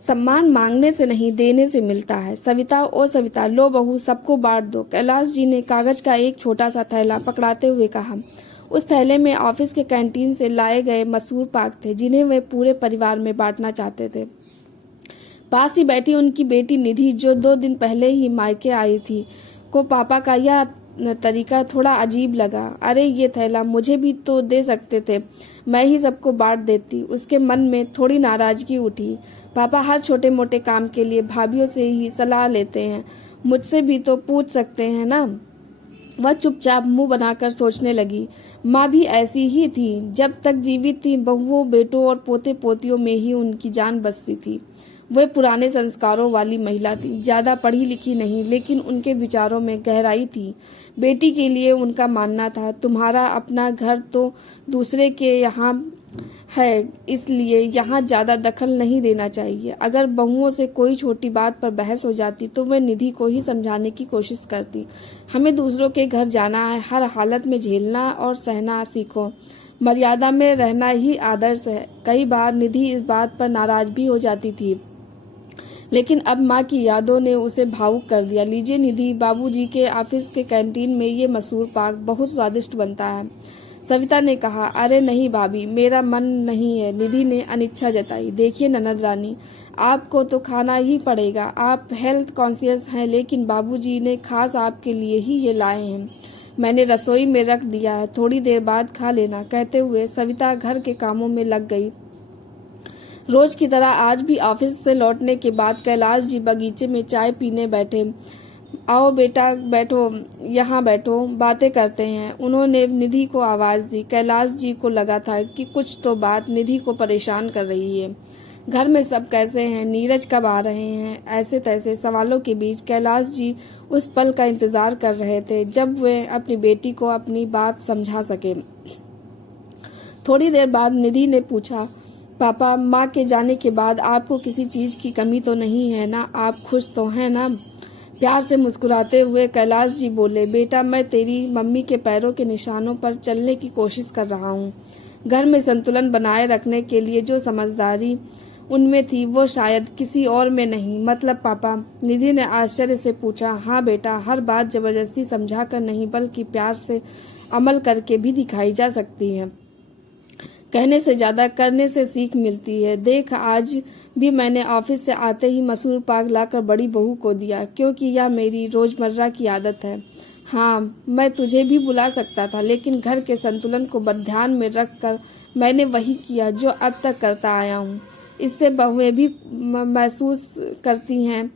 सम्मान मांगने से नहीं देने से मिलता है। सविता ओ सविता, लो बहू सबको बांट दो। कैलाश जी ने कागज का एक छोटा सा थैला पकड़ाते हुए कहा। उस थैले में ऑफिस के कैंटीन से लाए गए मसूर पाक थे, जिन्हें वे पूरे परिवार में बांटना चाहते थे। पास ही बैठी उनकी बेटी निधि, जो 2 दिन पहले ही मायके आई थी, को पापा का यह तरीका थोड़ा अजीब लगा। अरे ये थैला मुझे भी तो दे सकते थे, मैं ही सबको बांट देती। उसके मन में थोड़ी नाराजगी उठी। पापा हर छोटे मोटे काम के लिए भाभीियों से ही सलाह लेते हैं, मुझसे भी तो पूछ सकते हैं ना। वह चुपचाप मुंह बनाकर सोचने लगी। माँ भी ऐसी ही थी। जब तक जीवित थी, बहुओं, बेटों और पोते पोतियों में ही उनकी जान बसती थी। वे पुराने संस्कारों वाली महिला थी, ज्यादा पढ़ी लिखी नहीं, लेकिन उनके विचारों में गहराई थी। बेटी के लिए उनका मानना था, तुम्हारा अपना घर तो दूसरे के यहाँ है, इसलिए यहाँ ज्यादा दखल नहीं देना चाहिए। अगर बहुओं से कोई छोटी बात पर बहस हो जाती तो वे निधि को ही समझाने की कोशिश करती। हमें दूसरों के घर जाना है, हर हालत में झेलना और सहना सीखो, मर्यादा में रहना ही आदर्श है। कई बार निधि इस बात पर नाराज भी हो जाती थी, लेकिन अब माँ की यादों ने उसे भावुक कर दिया। लीजिए निधि, बाबूजी के ऑफिस के कैंटीन में ये मसूर पाक बहुत स्वादिष्ट बनता है, सविता ने कहा। अरे नहीं भाभी, मेरा मन नहीं है, निधि ने अनिच्छा जताई। देखिए ननद रानी, आपको तो खाना ही पड़ेगा, आप हेल्थ कॉन्शियस हैं, लेकिन बाबूजी ने खास आपके लिए ही ये लाए हैं। मैंने रसोई में रख दिया है, थोड़ी देर बाद खा लेना। कहते हुए सविता घर के कामों में लग गई। रोज की तरह आज भी ऑफिस से लौटने के बाद कैलाश जी बगीचे में चाय पीने बैठे। आओ बेटा बैठो, यहाँ बैठो, बातें करते हैं, उन्होंने निधि को आवाज दी। कैलाश जी को लगा था कि कुछ तो बात निधि को परेशान कर रही है। घर में सब कैसे हैं, नीरज कब आ रहे हैं, ऐसे तैसे सवालों के बीच कैलाश जी उस पल का इंतजार कर रहे थे जब वे अपनी बेटी को अपनी बात समझा सके। थोड़ी देर बाद निधि ने पूछा, पापा, माँ के जाने के बाद आपको किसी चीज की कमी तो नहीं है ना, आप खुश तो हैं ना। प्यार से मुस्कुराते हुए कैलाश जी बोले, बेटा मैं तेरी मम्मी के पैरों के निशानों पर चलने की कोशिश कर रहा हूँ। घर में संतुलन बनाए रखने के लिए जो समझदारी उनमें थी वो शायद किसी और में नहीं। मतलब पापा, निधि ने आश्चर्य से पूछा। हाँ बेटा, हर बात जबरदस्ती समझा कर नहीं, बल्कि प्यार से अमल करके भी दिखाई जा सकती है। कहने से ज्यादा करने से सीख मिलती है। देख, आज भी मैंने ऑफिस से आते ही मसूर पाक लाकर बड़ी बहू को दिया, क्योंकि यह मेरी रोजमर्रा की आदत है। हाँ, मैं तुझे भी बुला सकता था, लेकिन घर के संतुलन को ध्यान में रखकर मैंने वही किया जो अब तक करता आया हूँ। इससे बहुएं भी महसूस करती हैं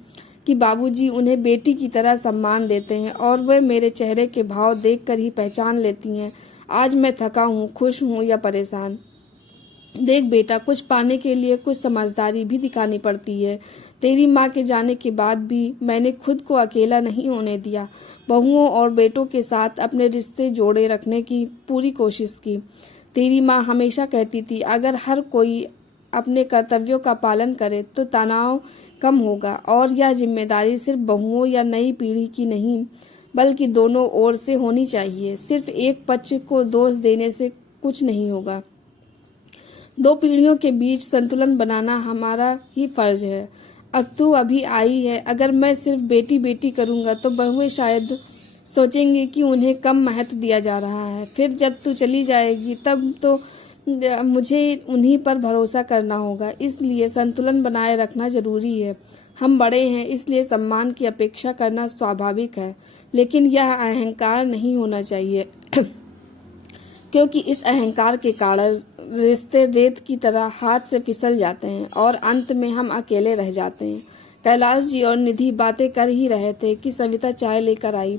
कि बाबूजी उन्हें बेटी की तरह सम्मान देते हैं, और वे मेरे चेहरे के भाव देखकर ही पहचान लेती हैं आज मैं थका हूँ, खुश हूँ या परेशान। देख बेटा, कुछ पाने के लिए कुछ समझदारी भी दिखानी पड़ती है। तेरी माँ के जाने के बाद भी मैंने खुद को अकेला नहीं होने दिया। बहुओं और बेटों के साथ अपने रिश्ते जोड़े रखने की पूरी कोशिश की। तेरी माँ हमेशा कहती थी, अगर हर कोई अपने कर्तव्यों का पालन करे तो तनाव कम होगा, और यह जिम्मेदारी सिर्फ बहुओं या नई पीढ़ी की नहीं, बल्कि दोनों ओर से होनी चाहिए। सिर्फ एक पक्ष को दोष देने से कुछ नहीं होगा। 2 पीढ़ियों के बीच संतुलन बनाना हमारा ही फर्ज है। अब तू अभी आई है, अगर मैं सिर्फ बेटी बेटी करूंगा तो बहुएं शायद सोचेंगे कि उन्हें कम महत्व दिया जा रहा है। फिर जब तू चली जाएगी तब तो मुझे उन्हीं पर भरोसा करना होगा। इसलिए संतुलन बनाए रखना जरूरी है। हम बड़े हैं, इसलिए सम्मान की अपेक्षा करना स्वाभाविक है, लेकिन यह अहंकार नहीं होना चाहिए क्योंकि इस अहंकार के कारण रिश्ते रेत की तरह हाथ से फिसल जाते हैं और अंत में हम अकेले रह जाते हैं। कैलाश जी और निधि बातें कर ही रहे थे कि सविता चाय लेकर आई।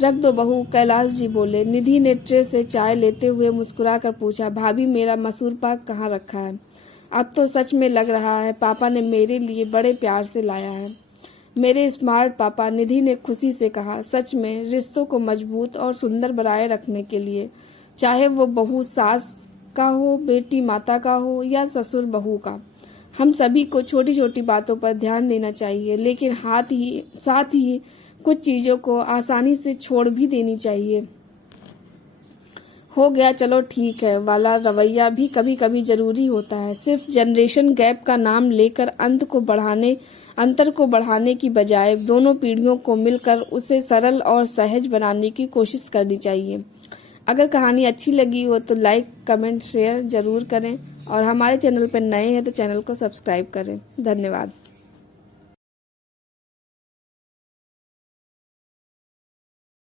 रख दो बहू, कैलाश जी बोले। निधि ने ट्रे से चाय लेते हुए मुस्कुरा कर पूछा, भाभी मेरा मसूर पाक कहाँ रखा है? अब तो सच में लग रहा है पापा ने मेरे लिए बड़े प्यार से लाया है। मेरे स्मार्ट पापा, निधि ने खुशी से कहा। सच में, रिश्तों को मजबूत और सुंदर बनाए रखने के लिए, चाहे वो बहू सास का हो, बेटी माता का हो या ससुर बहू का, हम सभी को छोटी छोटी बातों पर ध्यान देना चाहिए, लेकिन साथ ही कुछ चीजों को आसानी से छोड़ भी देनी चाहिए। हो गया चलो ठीक है वाला रवैया भी कभी कभी जरूरी होता है। सिर्फ जनरेशन गैप का नाम लेकर अंतर को बढ़ाने की बजाय दोनों पीढ़ियों को मिलकर उसे सरल और सहज बनाने की कोशिश करनी चाहिए। अगर कहानी अच्छी लगी हो तो लाइक, कमेंट, शेयर जरूर करें और हमारे चैनल पर नए हैं तो चैनल को सब्सक्राइब करें। धन्यवाद।